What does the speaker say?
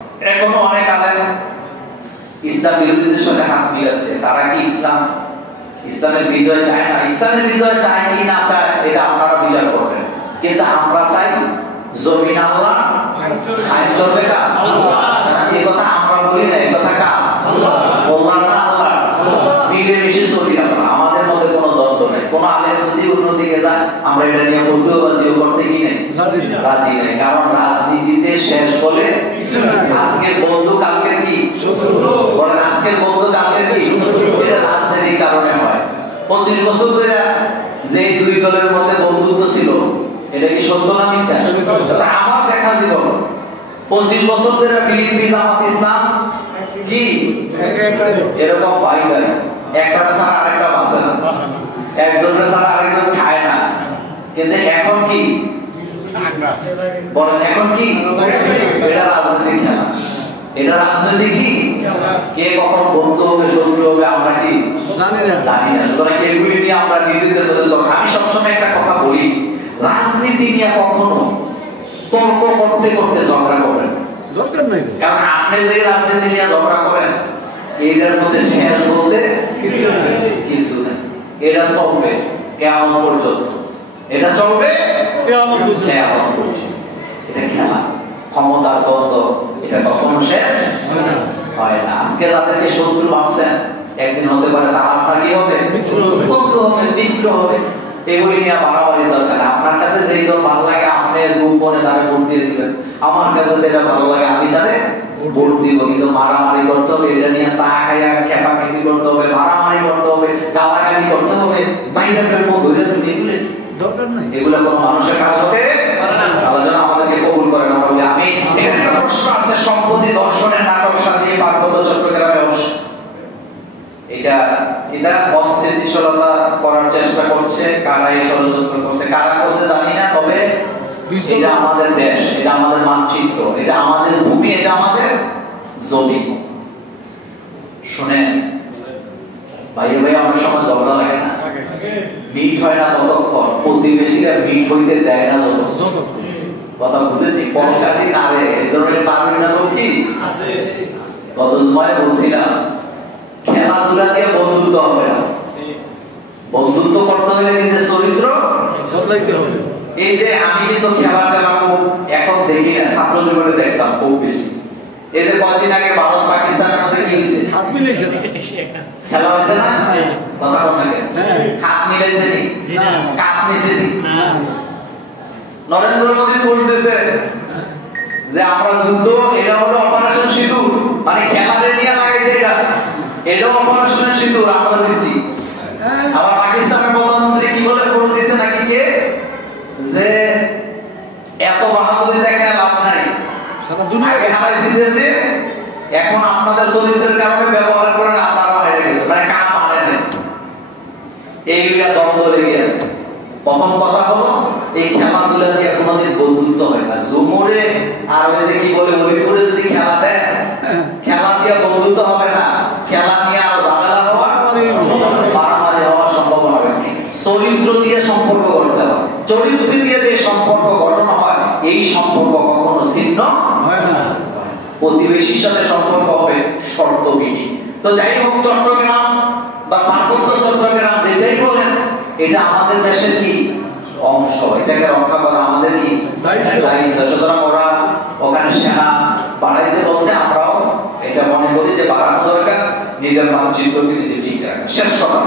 এখনো অনেক আলেম ইসলাম বিরোধীদের সাথে হাত মিলাচ্ছে। তারা কি ইসলামের বিজয় চায় না? ইসলামের বিজয় চায় কি না চায় এটা আপনারা বিচার করবেন, কিন্তু আমরা চাই জমিন আল্লাহ, আইন চলবে কার? এই কথা আমরা বলি না, এই কথা কার? বললাম না আল্লাহ। মিলেমিশে চলি আমরা, আমাদের মধ্যে কোনো দ্বন্দ্ব নেই। কোন আলেম যদি অন্যদিকে যায় আমরা এটা নিয়ে কৌতূহলবাজিও করতে কি নেই, রাজি নেই। কারণ রাজনীতিতে শেষ বলে আজকের বন্ধু কালকের কি শত্রু, বলেন আজকের বন্ধু কালকের কি শত্রু। এটা রাজনীতির কারণে হয়। 25 বছর ধরে যে দুই দলের মধ্যে বন্ধুত্ব ছিল এটা কি সত্য না মিথ্যা? আমার দেখা জীবন 25 বছর ধরে বিএনপি জামাত ইসলাম কি এরকম ভাই ভাই, একটা ছাড়া আরেকটা বাঁচে না, একজনের ছাড়া আরেকজন খায় না। কিন্তু এখন কি বলেন, এখন কি? এটা রাজনৈতিক খেলা, এটা রাজনৈতিক কি কে কখন বন্ধু হবে শত্রু হবে আমরা কি জানি না। সুতরাং এগুলি নিয়ে আমরা নিজেদের মধ্যে আমি সবসময় একটা কথা বলি, রাজনীতি নিয়ে কখনো তর্ক করতে করতে ঝগড়া করবেন দরকার নাই। কারণ আপনি যে রাজনীতি নিয়ে ঝগড়া করেন এটার মধ্যে শেষ বলতে কিছু নেই। এটা চলবে কিয়ামত পর্যন্ত, এটা চলবে কিয়ামত পর্যন্ত। এটা খেলা, ক্ষমতার দ্বন্দ্ব, এটা কখনো শেষ হয় না। আজকে যাদেরকে শত্রু ভাবছেন একদিন হতে পারে তারা আপনার কি হবে, মিত্র হবে। এগুলি নিয়ে বাড়াবাড়ি দরকার। আপনার কাছে যেই দল ভালো লাগে আপনি গোপনে তারে ভোট দিয়ে দিবেন, আমার কাছে যেটা ভালো লাগে আমি তারে ভোট দিব। কিন্তু মারামারি করতে হবে, এটা নিয়ে চা খাইয়া খেপাখেপি করতে হবে, মারামারি করতে হবে, গালাগালি করতে হবে, মাইন্ডে ফেলবো ধরে এগুলো দরকার নাই। এগুলো কোনো মানুষের কাজ হতে পারে না। আল্লাহ যেন আমাদেরকে কবুল করে না। তাহলে আমি একটা প্রশ্ন আছে, সম্পত্তি দর্শনের নাটক সাজিয়ে পার্বত্য চট্টগ্রামে এটা অস্থিতিশীলতা করার চেষ্টা করছে। কারা এই ষড়যন্ত্র করছে, কারা করছে জানি না, তবে এটা আমাদের দেশ, এটা আমাদের মানচিত্র, এটা আমাদের ভূমি, এটা আমাদের জমি। শুনেন ভাই অনেক সময় ঝগড়া লাগে না, মিট হয় না ততক্ষণ, প্রতিবেশীরা মিট হইতে দেয় না যত। কথা বুঝেনি? কলকাঠি নারে এই ধরনের তামিলনাড়ু কি আছে। গত সময় বলছিলাম খেলাধুলা দিয়ে বন্ধুত্ব হবে না, বন্ধুত্ব করতে হলে নিজের চরিত্র বদলাইতে হবে। এই যে আমি কিন্তু খেলা চালাবো এখন দেখি না, ছাত্র জীবনে দেখতাম খুব বেশি। এই যে কয়েকদিন আগে ভারত পাকিস্তানের মধ্যে কি হয়েছে, হাত মিলাইছে খেলা হয়েছে না? কথা বল না, হাত মিলাইছে নি, কাপ নিছে নি। নরেন্দ্র মোদী বলতেছে যে আমরা যুদ্ধ, এটা হলো অপারেশন সিঁদুর, মানে খেলারে নিয়ে লাগাইছে এটাও অপারেশন সিঁদুর, আমরা জিতছি। আবার পাকিস্তানের প্রধানমন্ত্রী কি বলে বলতেছে নাকি কে যে এত বাহাদুরি দেখে লাভ নাই, সারা দুনিয়া হারাইছি যে এখন আপনাদের চরিত্রের কারণে ব্যবহার করে আপনারা হেরে গেছে, মানে কাপ আনে দেন। এইগুলা দ্বন্দ্ব লেগে আছে। প্রথম কথা হলো এই খেলাধুলা দিয়ে কোনোদিন বন্ধুত্ব হয় না। জুমুরে আর ওই যে কি বলে মণিপুরে যদি খেলা দেয়, খেলা দিয়ে বন্ধুত্ব হবে না, খেলা নিয়ে আর ঝামেলা হওয়া, মারামারি হওয়ার সম্ভাবনা বেশি। চরিত্র দিয়ে সম্পর্ক করতে হয়, চরিত্র দিয়ে যে সম্পর্ক গঠন হয় এই সম্পর্ক কখনো ছিন্ন হয় না। প্রতিবেশীর সাথে সম্পর্ক হবে শর্তবিহীন। তো যাই হোক, চট্টগ্রাম বা পার্বত্য চট্টগ্রাম যেটাই বলেন এটা আমাদের দেশের কি অংশ, এটাকে রক্ষা করা আমাদের কি দায়িত্ব। সুতরাং ওরা ওখানে সেনা বাড়াইতে বলছে, আমরাও এটা মনে করি যে বাড়ানো দরকার, নিজের মানচিত্রকে নিজে ঠিক রাখা। শেষ কথা,